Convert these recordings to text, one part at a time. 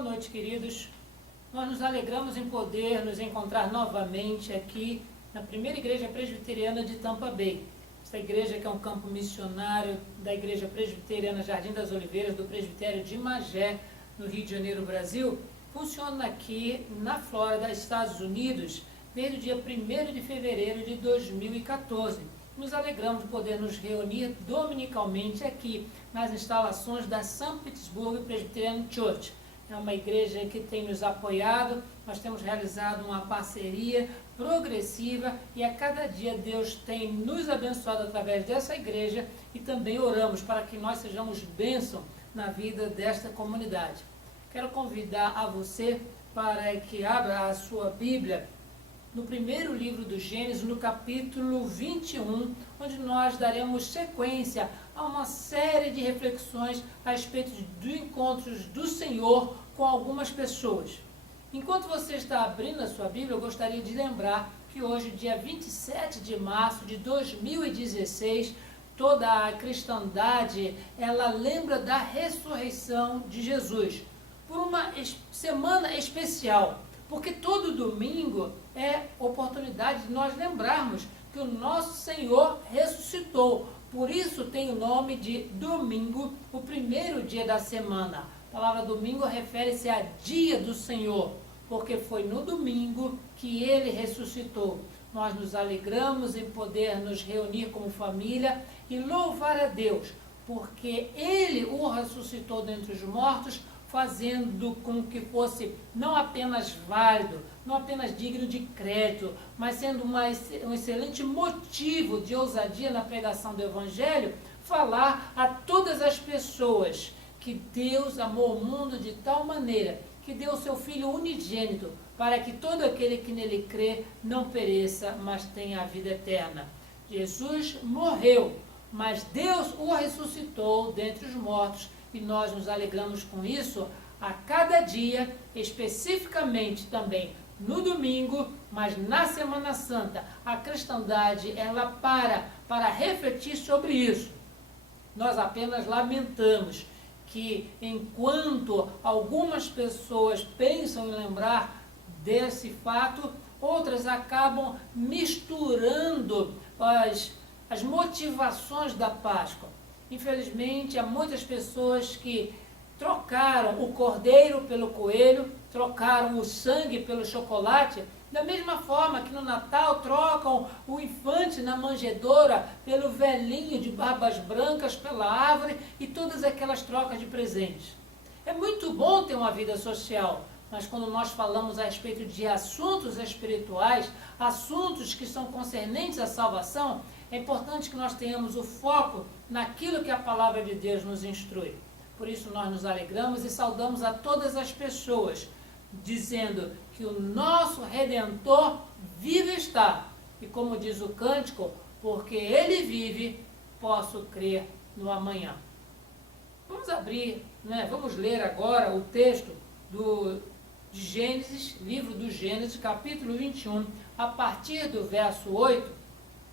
Boa noite, queridos. Nós nos alegramos em poder nos encontrar novamente aqui na primeira igreja presbiteriana de Tampa Bay. Esta igreja que é um campo missionário da Igreja Presbiteriana Jardim das Oliveiras, do presbitério de Magé, no Rio de Janeiro, Brasil, funciona aqui na Flórida, Estados Unidos, desde o dia 1º de fevereiro de 2014. Nos alegramos de poder nos reunir dominicalmente aqui nas instalações da St. Petersburg Presbyterian Church. É uma igreja que tem nos apoiado, nós temos realizado uma parceria progressiva e a cada dia Deus tem nos abençoado através dessa igreja e também oramos para que nós sejamos bênção na vida desta comunidade. Quero convidar a você para que abra a sua Bíblia no primeiro livro do Gênesis, no capítulo 21, onde nós daremos sequência a uma série de reflexões a respeito dos encontros do Senhor com algumas pessoas. Enquanto você está abrindo a sua Bíblia, eu gostaria de lembrar que hoje, dia 27 de março de 2016, toda a cristandade, ela lembra da ressurreição de Jesus, por uma semana especial, porque todo domingo é oportunidade de nós lembrarmos que o nosso Senhor ressuscitou. Por isso tem o nome de domingo, o primeiro dia da semana. A palavra domingo refere-se a dia do Senhor, porque foi no domingo que Ele ressuscitou. Nós nos alegramos em poder nos reunir como família e louvar a Deus, porque Ele o ressuscitou dentre os mortos, fazendo com que fosse não apenas válido, não apenas digno de crédito, mas sendo um excelente motivo de ousadia na pregação do Evangelho, falar a todas as pessoas que Deus amou o mundo de tal maneira que deu o seu Filho unigênito, para que todo aquele que nele crê não pereça, mas tenha a vida eterna. Jesus morreu, mas Deus o ressuscitou dentre os mortos, e nós nos alegramos com isso a cada dia, especificamente também no domingo, mas na Semana Santa. A cristandade, ela para refletir sobre isso. Nós apenas lamentamos que enquanto algumas pessoas pensam em lembrar desse fato, outras acabam misturando as motivações da Páscoa. Infelizmente, há muitas pessoas que trocaram o cordeiro pelo coelho, trocaram o sangue pelo chocolate, da mesma forma que no Natal trocam o infante na manjedoura pelo velhinho de barbas brancas, pela árvore e todas aquelas trocas de presentes. É muito bom ter uma vida social, mas quando nós falamos a respeito de assuntos espirituais, assuntos que são concernentes à salvação, é importante que nós tenhamos o foco naquilo que a palavra de Deus nos instrui. Por isso nós nos alegramos e saudamos a todas as pessoas, dizendo que o nosso Redentor vive está. E como diz o cântico, porque Ele vive, posso crer no amanhã. Vamos abrir, vamos ler agora o texto de Gênesis, livro do Gênesis, capítulo 21, a partir do verso 8,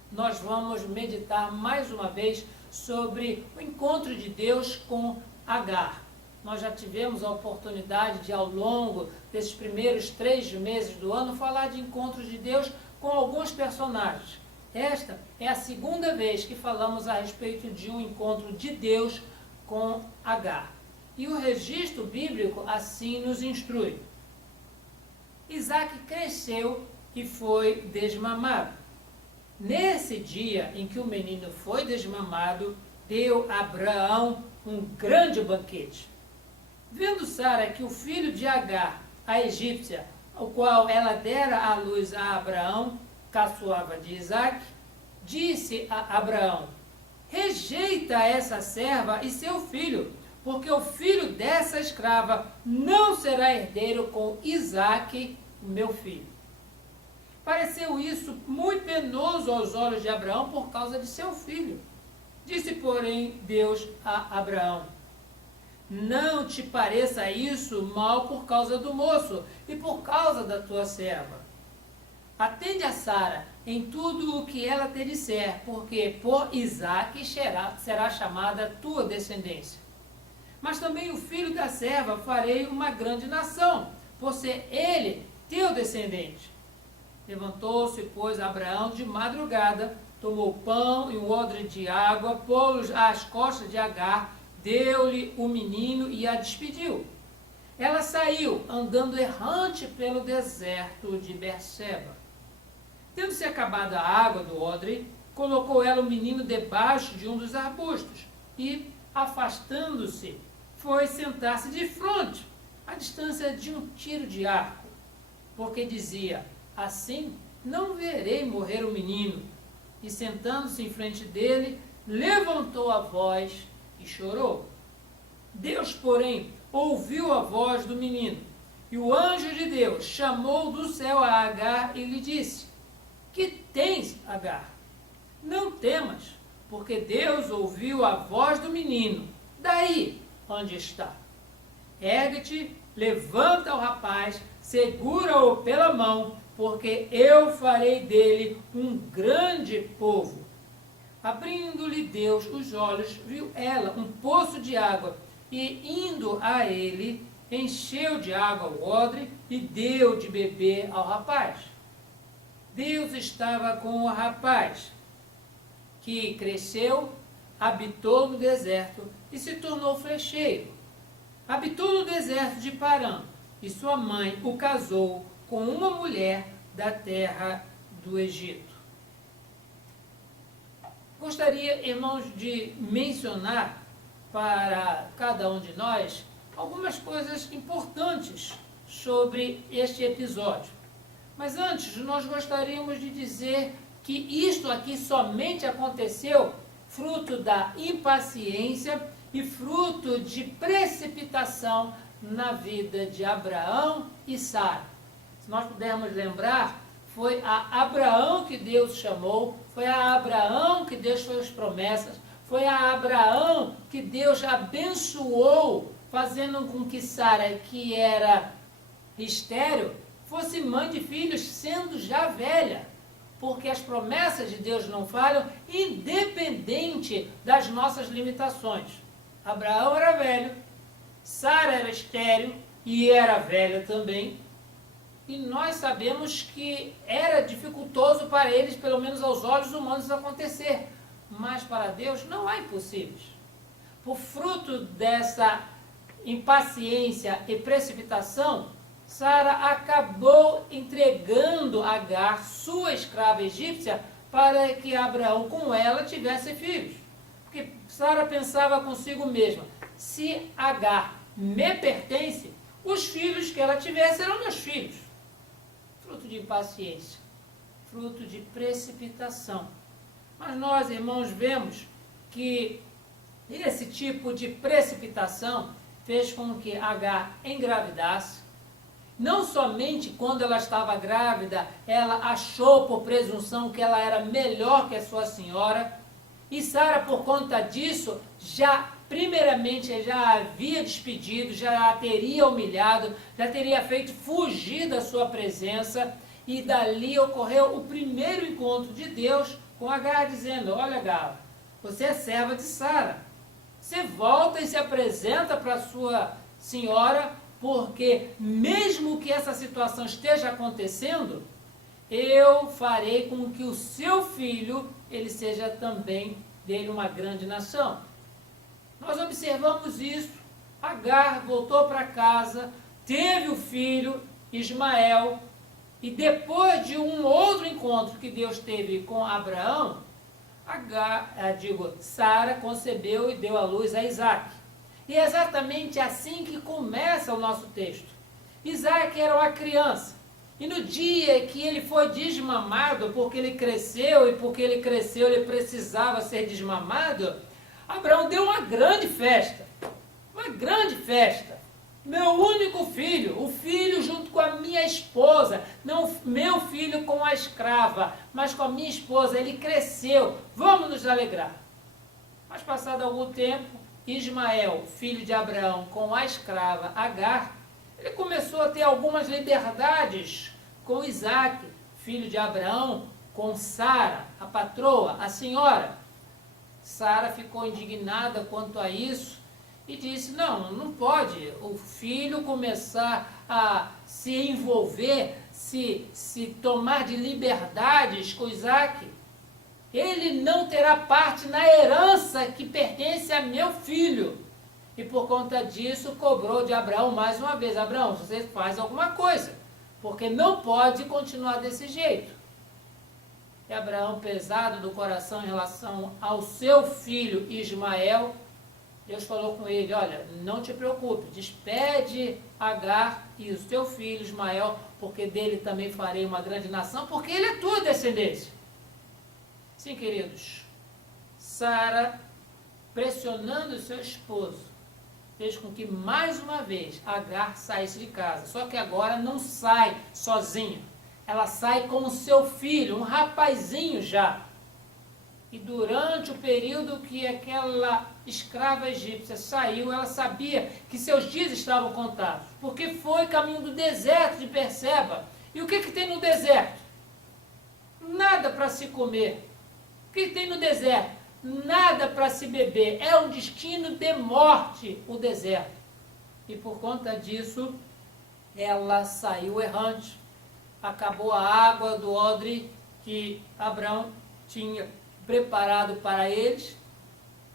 nós vamos meditar mais uma vez sobre o encontro de Deus com Agar. Nós já tivemos a oportunidade de, ao longo desses primeiros 3 meses do ano, falar de encontros de Deus com alguns personagens. Esta é a segunda vez que falamos a respeito de um encontro de Deus com Agar. E o registro bíblico assim nos instrui. Isaac cresceu e foi desmamado. Nesse dia em que o menino foi desmamado, deu a Abraão um grande banquete. Vendo Sara que o filho de Agar, a egípcia, o qual ela dera à luz a Abraão, caçoava de Isaac, disse a Abraão: rejeita essa serva e seu filho, porque o filho dessa escrava não será herdeiro com Isaac, meu filho. Pareceu isso muito penoso aos olhos de Abraão por causa de seu filho. Disse, porém, Deus a Abraão: não te pareça isso mal por causa do moço e por causa da tua serva. Atende a Sara em tudo o que ela te disser, porque por Isaque será chamada tua descendência. mas também o filho da serva farei uma grande nação, por ser ele teu descendente. Levantou-se, pois, Abraão de madrugada, tomou pão e um odre de água, pô-los às costas de Agar, deu-lhe o menino e a despediu. Ela saiu, andando errante pelo deserto de Berseba. Tendo-se acabado a água do odre, colocou ela o menino debaixo de um dos arbustos e, afastando-se, foi sentar-se de frente, à distância de um tiro de arco, porque dizia: assim não verei morrer o menino. E sentando-se em frente dele, levantou a voz e chorou. Deus, porém, ouviu a voz do menino, e o anjo de Deus chamou do céu a Agar e lhe disse: que tens, Agar? Não temas, porque Deus ouviu a voz do menino, daí onde está. Ergue-te, levanta o rapaz, segura-o pela mão, porque eu farei dele um grande povo. Abrindo-lhe Deus os olhos, viu ela um poço de água, e indo a ele, encheu de água o odre e deu de beber ao rapaz. Deus estava com o rapaz, que cresceu, habitou no deserto e se tornou flecheiro. Habitou no deserto de Parã, e sua mãe o casou com uma mulher da terra do Egito. Gostaria, irmãos, de mencionar para cada um de nós algumas coisas importantes sobre este episódio. Mas antes, nós gostaríamos de dizer que isto aqui somente aconteceu fruto da impaciência e fruto de precipitação na vida de Abraão e Sara. Se nós pudermos lembrar, foi a Abraão que Deus chamou, foi a Abraão que Deus fez as promessas, foi a Abraão que Deus abençoou, fazendo com que Sara, que era estéril, fosse mãe de filhos, sendo já velha. Porque as promessas de Deus não falham, independente das nossas limitações. Abraão era velho, Sara era estéril e era velha também. E nós sabemos que era dificultoso para eles, pelo menos aos olhos humanos, acontecer. Mas para Deus não há impossíveis. Por fruto dessa impaciência e precipitação, Sara acabou entregando Agar, sua escrava egípcia, para que Abraão com ela tivesse filhos. Porque Sara pensava consigo mesma: se Agar me pertence, os filhos que ela tivesse serão meus filhos. Fruto de impaciência, fruto de precipitação. Mas nós, irmãos, vemos que esse tipo de precipitação fez com que Agar engravidasse. Não somente quando ela estava grávida, ela achou por presunção que ela era melhor que a sua senhora. E Sara, por conta disso, primeiramente, já havia despedido, já a teria humilhado, já teria feito fugir da sua presença. E dali ocorreu o primeiro encontro de Deus com Agar, dizendo: olha, Agar, você é serva de Sara. Você volta e se apresenta para a sua senhora, porque mesmo que essa situação esteja acontecendo, eu farei com que o seu filho, ele seja também dele uma grande nação. Nós observamos isso. Agar voltou para casa, teve o filho Ismael, e depois de um outro encontro que Deus teve com Abraão, Sara concebeu e deu à luz a Isaac. E é exatamente assim que começa o nosso texto. Isaac era uma criança, e no dia que ele foi desmamado, porque ele cresceu, e porque ele cresceu ele precisava ser desmamado, Abraão deu uma grande festa. Uma grande festa. Meu único filho, o filho junto com a minha esposa, não meu filho com a escrava, mas com a minha esposa, ele cresceu, vamos nos alegrar. Mas passado algum tempo, Ismael, filho de Abraão, com a escrava Agar, ele começou a ter algumas liberdades com Isaac, filho de Abraão, com Sara, a patroa, a senhora. Sara ficou indignada quanto a isso e disse, não pode o filho começar a se envolver, se tomar de liberdades com Isaac. Ele não terá parte na herança que pertence a meu filho. E por conta disso cobrou de Abraão mais uma vez, Abraão, você faz alguma coisa, porque não pode continuar desse jeito. E Abraão, pesado do coração em relação ao seu filho Ismael, Deus falou com ele, olha, não te preocupe, despede Agar e o teu filho Ismael, porque dele também farei uma grande nação, porque ele é tua descendência. Sim, queridos, Sara, pressionando seu esposo, fez com que mais uma vez Agar saísse de casa, só que agora não sai sozinha, ela sai com o seu filho, um rapazinho já. E durante o período que aquela escrava egípcia saiu, ela sabia que seus dias estavam contados, porque foi caminho do deserto de Berseba. E o que tem no deserto? Nada para se comer. O que tem no deserto? Nada para se beber. É um destino de morte o deserto. E por conta disso, ela saiu errante. Acabou a água do odre que Abraão tinha preparado para eles,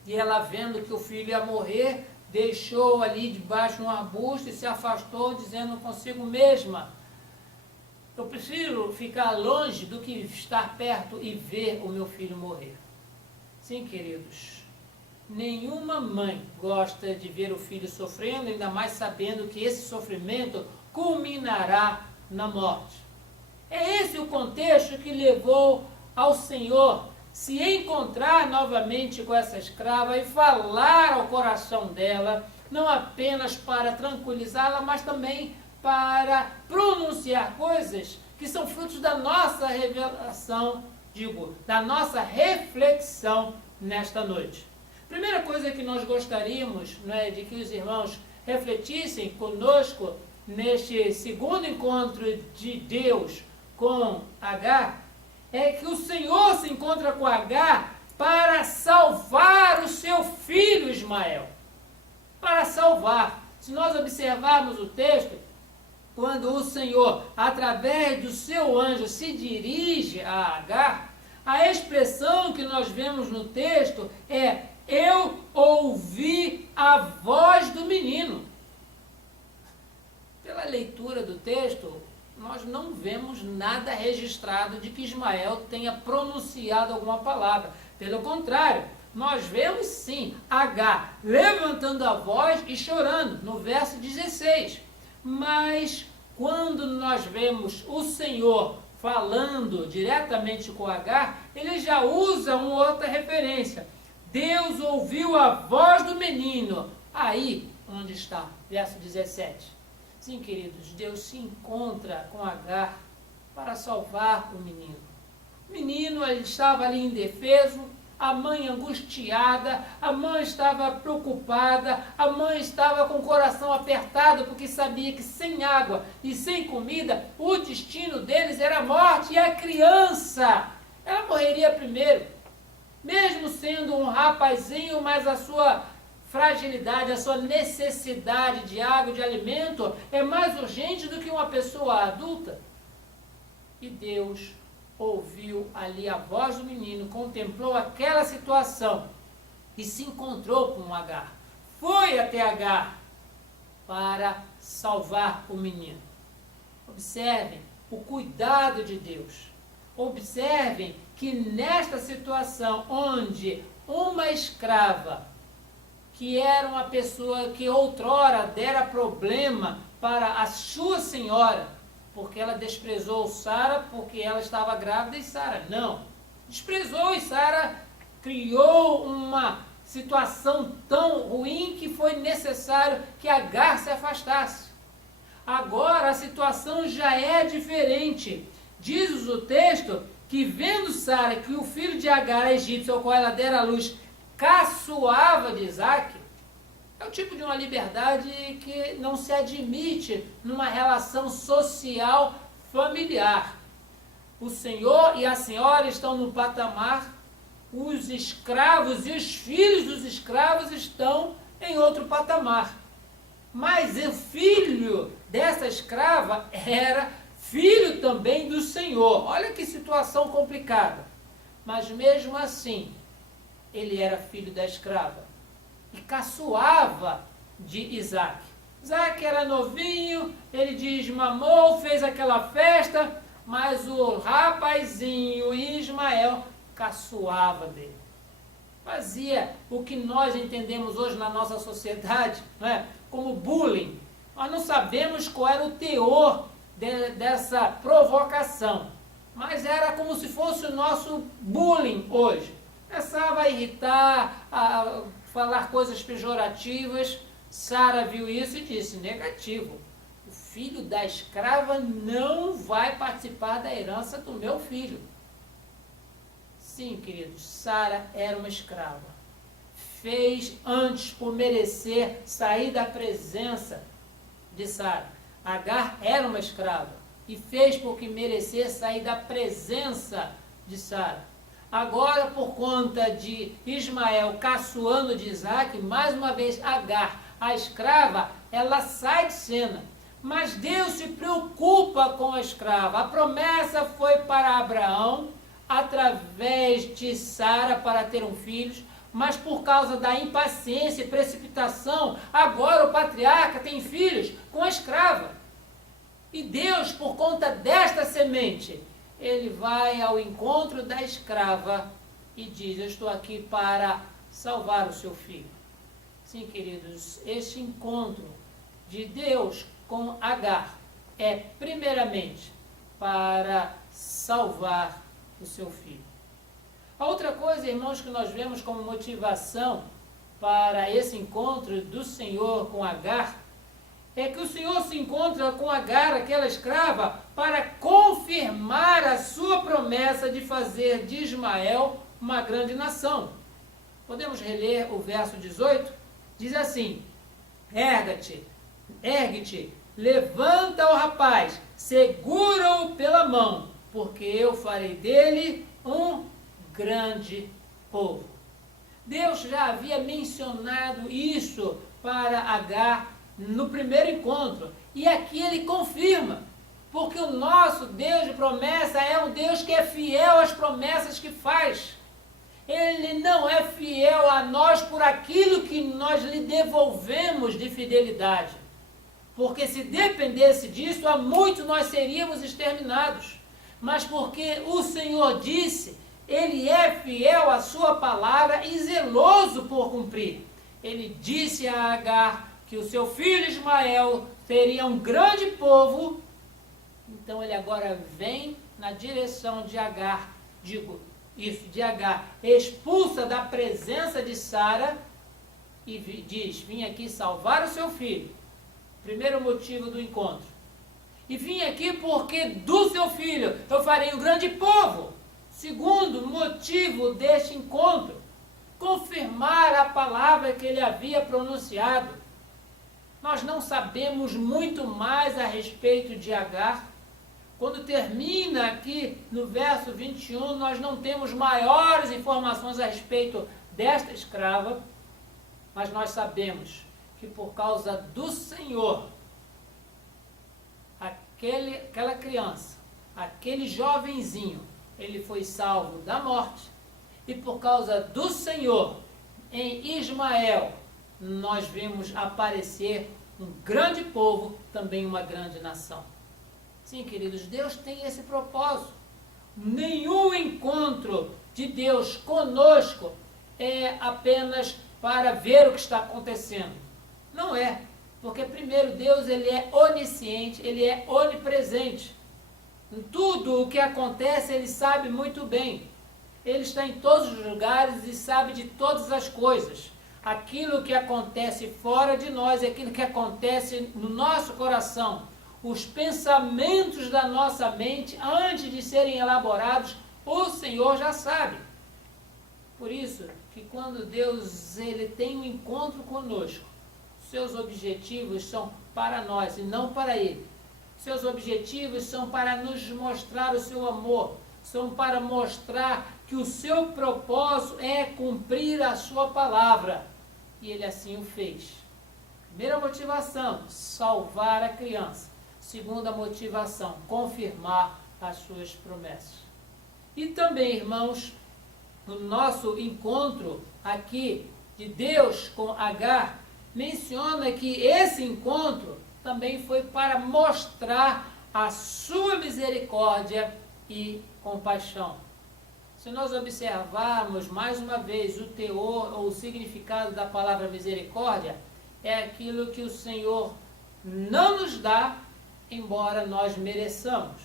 e ela, vendo que o filho ia morrer, deixou ali debaixo de um arbusto e se afastou, dizendo consigo mesma, eu prefiro ficar longe do que estar perto e ver o meu filho morrer. Sim, queridos, nenhuma mãe gosta de ver o filho sofrendo, ainda mais sabendo que esse sofrimento culminará na morte. É esse o contexto que levou ao Senhor se encontrar novamente com essa escrava e falar ao coração dela, não apenas para tranquilizá-la, mas também para pronunciar coisas que são frutos da nossa revelação, da nossa reflexão nesta noite. Primeira coisa que nós gostaríamos, de que os irmãos refletissem conosco neste segundo encontro de Deus com Agar, é que o Senhor se encontra com Agar para salvar o seu filho Ismael. Para salvar. Se nós observarmos o texto, quando o Senhor, através do seu anjo, se dirige a Agar, a expressão que nós vemos no texto é: eu ouvi a voz do menino. Pela leitura do texto, nós não vemos nada registrado de que Ismael tenha pronunciado alguma palavra. Pelo contrário, nós vemos sim Agar levantando a voz e chorando, no verso 16. Mas quando nós vemos o Senhor falando diretamente com Agar, ele já usa uma outra referência. Deus ouviu a voz do menino. Aí, onde está? Verso 17. Sim, queridos, Deus se encontra com Agar para salvar o menino. O menino, ele estava ali indefeso, a mãe angustiada, a mãe estava preocupada, a mãe estava com o coração apertado, porque sabia que sem água e sem comida, o destino deles era a morte, e a criança, ela morreria primeiro. Mesmo sendo um rapazinho, mas a sua fragilidade, a sua necessidade de água, de alimento, é mais urgente do que uma pessoa adulta. E Deus ouviu ali a voz do menino, contemplou aquela situação e se encontrou com Agar. Foi até Agar para salvar o menino. Observem o cuidado de Deus. Observem que nesta situação onde uma escrava, que era uma pessoa que outrora dera problema para a sua senhora, porque ela desprezou Sara, porque ela estava grávida e Sara não. Desprezou, e Sara criou uma situação tão ruim que foi necessário que Agar se afastasse. Agora a situação já é diferente. Diz o texto que, vendo Sara que o filho de Agar, a egípcia, ao qual ela dera a luz, caçoava de Isaac, é o tipo de uma liberdade que não se admite numa relação social familiar. O senhor e a senhora estão no patamar, os escravos e os filhos dos escravos estão em outro patamar. Mas o filho dessa escrava era filho também do Senhor. Olha que situação complicada. Mas mesmo assim, ele era filho da escrava e caçoava de Isaac. Isaac era novinho, ele desmamou, fez aquela festa, mas o rapazinho Ismael caçoava dele. Fazia o que nós entendemos hoje na nossa sociedade, não é? Como bullying. Nós não sabemos qual era o teor dessa provocação, mas era como se fosse o nosso bullying hoje. Começava a irritar, a falar coisas pejorativas. Sara viu isso e disse, negativo, o filho da escrava não vai participar da herança do meu filho. Sim, queridos, Sara era uma escrava. Fez antes por merecer sair da presença de Sara. Agar era uma escrava e fez porque merecer sair da presença de Sara. Agora, por conta de Ismael caçoando de Isaac, mais uma vez Agar, a escrava, ela sai de cena. Mas Deus se preocupa com a escrava. A promessa foi para Abraão, através de Sara, para ter um filho, mas por causa da impaciência e precipitação, agora o patriarca tem filhos com a escrava. E Deus, por conta desta semente, ele vai ao encontro da escrava e diz, eu estou aqui para salvar o seu filho. Sim, queridos, este encontro de Deus com Agar é primeiramente para salvar o seu filho. A outra coisa, irmãos, que nós vemos como motivação para esse encontro do Senhor com Agar, é que o Senhor se encontra com Agar, aquela escrava, para confirmar a sua promessa de fazer de Ismael uma grande nação. Podemos reler o verso 18? Diz assim, ergue-te, levanta o rapaz, segura-o pela mão, porque eu farei dele um grande povo. Deus já havia mencionado isso para Agar no primeiro encontro, e aqui ele confirma, porque o nosso Deus de promessa é um Deus que é fiel às promessas que faz. Ele não é fiel a nós por aquilo que nós lhe devolvemos de fidelidade, porque se dependesse disso, há muito nós seríamos exterminados. Mas porque o Senhor disse, ele é fiel à sua palavra e zeloso por cumprir. Ele disse a Agar que o seu filho Ismael seria um grande povo, então ele agora vem na direção de Agar, de Agar, expulsa da presença de Sara e diz, vim aqui salvar o seu filho. Primeiro motivo do encontro. E vim aqui porque do seu filho eu farei um grande povo. Segundo motivo deste encontro, confirmar a palavra que ele havia pronunciado. Nós não sabemos muito mais a respeito de Agar. Quando termina aqui no verso 21, nós não temos maiores informações a respeito desta escrava, mas nós sabemos que por causa do Senhor, aquela criança, aquele jovenzinho, ele foi salvo da morte, e por causa do Senhor, em Ismael, nós vemos aparecer um grande povo, também uma grande nação. Sim, queridos, Deus tem esse propósito. Nenhum encontro de Deus conosco é apenas para ver o que está acontecendo. Não é, porque primeiro Deus ele é onisciente, ele é onipresente. Em tudo o que acontece ele sabe muito bem. Ele está em todos os lugares e sabe de todas as coisas. Aquilo que acontece fora de nós, aquilo que acontece no nosso coração, os pensamentos da nossa mente, antes de serem elaborados, o Senhor já sabe. Por isso, que quando Deus ele tem um encontro conosco, seus objetivos são para nós e não para Ele. Seus objetivos são para nos mostrar o seu amor, são para mostrar que o seu propósito é cumprir a sua palavra. e ele assim o fez. Primeira motivação, salvar a criança. Segunda motivação, confirmar as suas promessas. E também, irmãos, no nosso encontro aqui de Deus com Agar, menciona que esse encontro também foi para mostrar a sua misericórdia e compaixão. Se nós observarmos mais uma vez o teor ou o significado da palavra misericórdia, é aquilo que o Senhor não nos dá, embora nós mereçamos.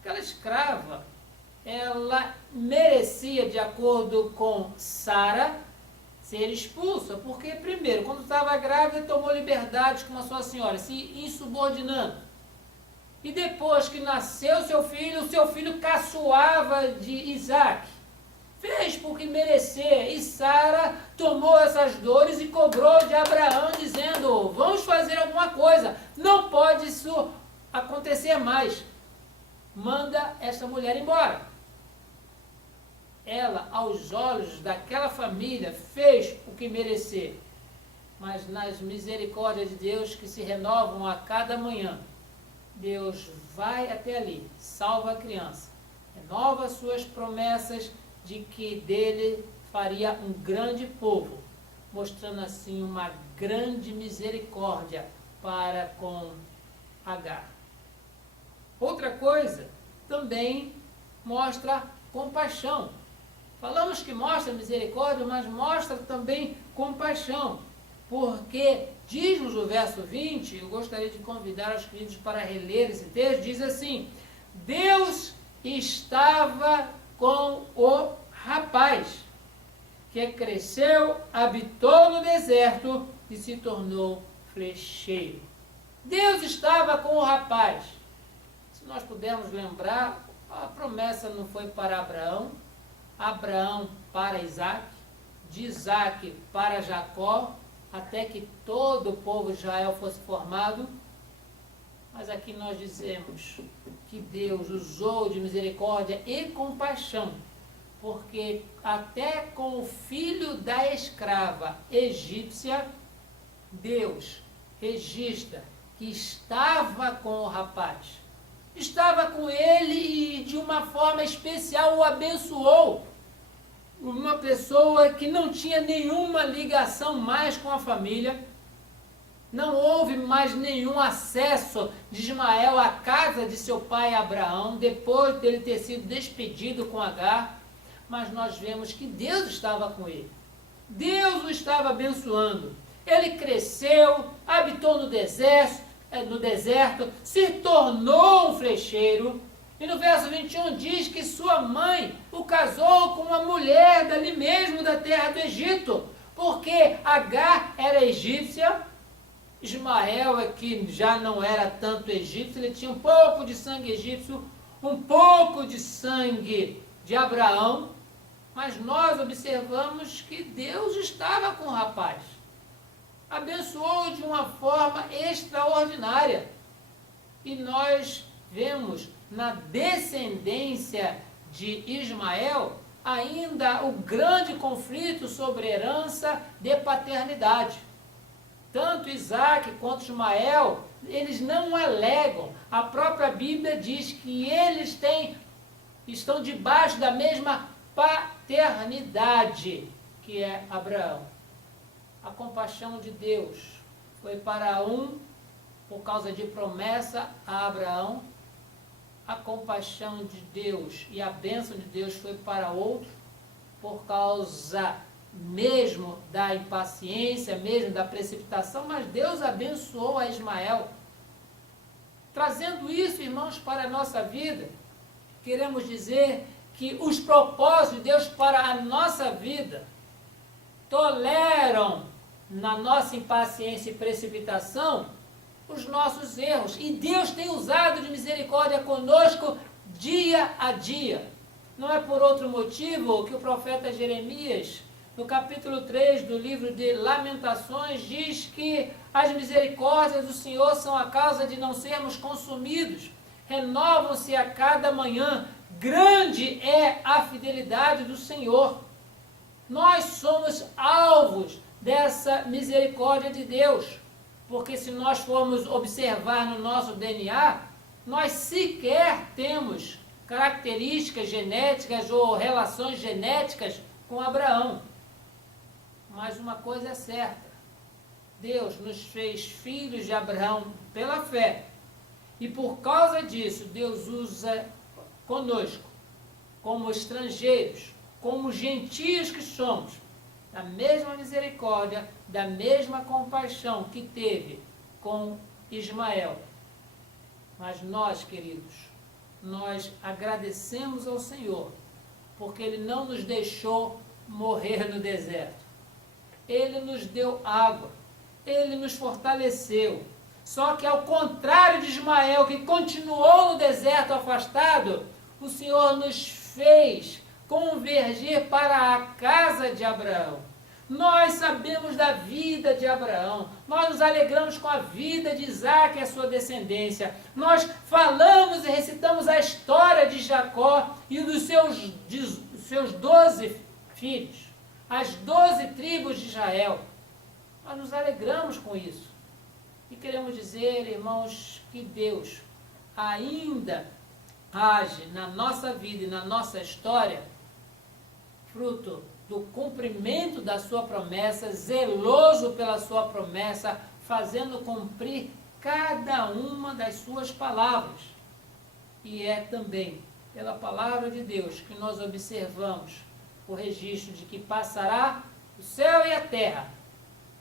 Aquela escrava, ela merecia, de acordo com Sara, ser expulsa, porque primeiro, quando estava grávida, tomou liberdade com a sua senhora, se insubordinando. E depois que nasceu o seu filho caçoava de Isaac. Fez porque merecer, e Sara tomou essas dores e cobrou de Abraão, dizendo, vamos fazer alguma coisa, não pode isso acontecer mais. Manda essa mulher embora. Ela, aos olhos daquela família, fez o que merecer. Mas nas misericórdias de Deus que se renovam a cada manhã, Deus vai até ali, salva a criança, renova suas promessas de que dele faria um grande povo, mostrando assim uma grande misericórdia para com Agar. Outra coisa, também mostra compaixão. Falamos que mostra misericórdia, mas mostra também compaixão, porque diz-nos o verso 20, eu gostaria de convidar os queridos para reler esse texto, diz assim, Deus estava com o rapaz, que cresceu, habitou no deserto e se tornou flecheiro. Deus estava com o rapaz. Se nós pudermos lembrar, a promessa não foi para Abraão, Abraão para Isaac, de Isaac para Jacó, até que todo o povo de Israel fosse formado. Mas aqui nós dizemos que Deus usou de misericórdia e compaixão, porque até com o filho da escrava egípcia, Deus registra que estava com o rapaz. Estava com ele e de uma forma especial o abençoou. Uma pessoa que não tinha nenhuma ligação mais com a família, não houve mais nenhum acesso de Ismael à casa de seu pai Abraão, depois dele ter sido despedido com Agar, mas nós vemos que Deus estava com ele. Deus o estava abençoando. Ele cresceu, habitou no deserto, se tornou um flecheiro. E no verso 21 diz que sua mãe o casou com uma mulher dali mesmo da terra do Egito, porque Agar era egípcia, Ismael é que já não era tanto egípcio, ele tinha um pouco de sangue egípcio, um pouco de sangue de Abraão, mas nós observamos que Deus estava com o rapaz, abençoou de uma forma extraordinária, e nós vemos na descendência de Ismael ainda o grande conflito sobre herança de paternidade. Tanto Isaac quanto Ismael, eles não alegam. A própria Bíblia diz que eles estão debaixo da mesma paternidade que é Abraão. A compaixão de Deus foi para um por causa de promessa a Abraão, a compaixão de Deus e a bênção de Deus foi para outro por causa mesmo da impaciência, mesmo da precipitação, mas Deus abençoou a Ismael. Trazendo isso, irmãos, para a nossa vida, queremos dizer que os propósitos de Deus para a nossa vida toleram na nossa impaciência e precipitação os nossos erros. E Deus tem usado de misericórdia conosco dia a dia. Não é por outro motivo que o profeta Jeremias, no capítulo 3 do livro de Lamentações, diz que as misericórdias do Senhor são a causa de não sermos consumidos, renovam-se a cada manhã, grande é a fidelidade do Senhor. Nós somos alvos dessa misericórdia de Deus, porque se nós formos observar no nosso DNA, nós sequer temos características genéticas ou relações genéticas com Abraão. Mas uma coisa é certa, Deus nos fez filhos de Abraão pela fé, e por causa disso Deus usa conosco, como estrangeiros, como gentios que somos, da mesma misericórdia, da mesma compaixão que teve com Ismael. Mas nós, queridos, nós agradecemos ao Senhor, porque Ele não nos deixou morrer no deserto. Ele nos deu água, Ele nos fortaleceu. Só que ao contrário de Ismael, que continuou no deserto afastado, o Senhor nos fez convergir para a casa de Abraão. Nós sabemos da vida de Abraão, nós nos alegramos com a vida de Isaac e a sua descendência, nós falamos e recitamos a história de Jacó e dos seus 12 filhos, as 12 tribos de Israel. Nós nos alegramos com isso e queremos dizer, irmãos, que Deus ainda age na nossa vida e na nossa história, fruto do cumprimento da sua promessa, zeloso pela sua promessa, fazendo cumprir cada uma das suas palavras. E é também pela palavra de Deus que nós observamos o registro de que passará o céu e a terra,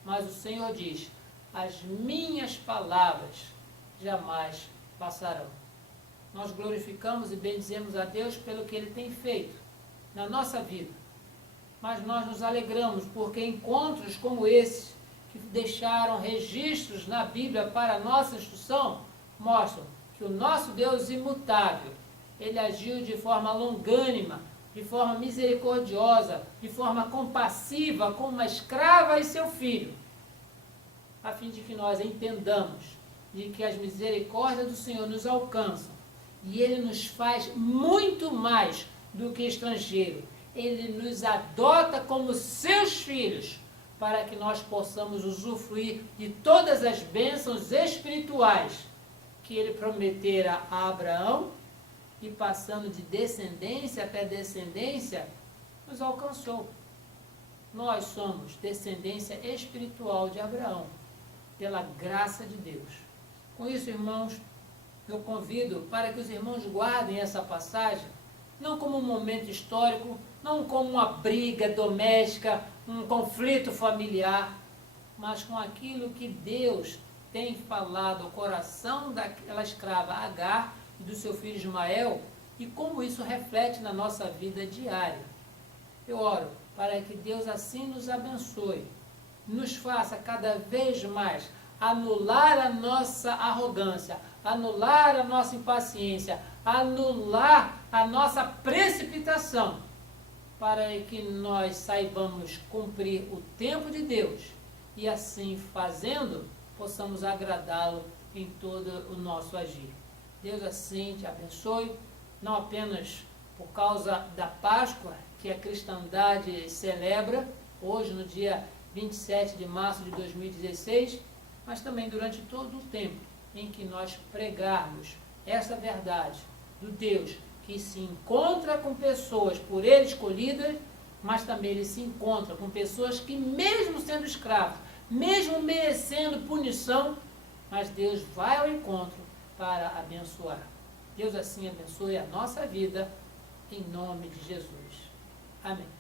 mas o Senhor diz, as minhas palavras jamais passarão. Nós glorificamos e bendizemos a Deus pelo que Ele tem feito na nossa vida. Mas nós nos alegramos porque encontros como esse, que deixaram registros na Bíblia para a nossa instrução, mostram que o nosso Deus imutável, Ele agiu de forma longânima, de forma misericordiosa, de forma compassiva com uma escrava e seu filho, a fim de que nós entendamos de que as misericórdias do Senhor nos alcançam e Ele nos faz muito mais do que estrangeiro. Ele nos adota como seus filhos, para que nós possamos usufruir de todas as bênçãos espirituais que Ele prometera a Abraão, e passando de descendência até descendência, nos alcançou. Nós somos descendência espiritual de Abraão, pela graça de Deus. Com isso, irmãos, eu convido para que os irmãos guardem essa passagem, não como um momento histórico, não como uma briga doméstica, um conflito familiar, mas com aquilo que Deus tem falado ao coração daquela escrava Agar e do seu filho Ismael, e como isso reflete na nossa vida diária. Eu oro para que Deus assim nos abençoe, nos faça cada vez mais anular a nossa arrogância, anular a nossa impaciência, anular a nossa precipitação, para que nós saibamos cumprir o tempo de Deus e assim fazendo, possamos agradá-lo em todo o nosso agir. Deus assim te abençoe, não apenas por causa da Páscoa, que a cristandade celebra, hoje no dia 27 de março de 2016, mas também durante todo o tempo em que nós pregarmos essa verdade do Deus que se encontra com pessoas por Ele escolhidas, mas também Ele se encontra com pessoas que, mesmo sendo escravos, mesmo merecendo punição, mas Deus vai ao encontro para abençoar. Deus assim abençoe a nossa vida, em nome de Jesus. Amém.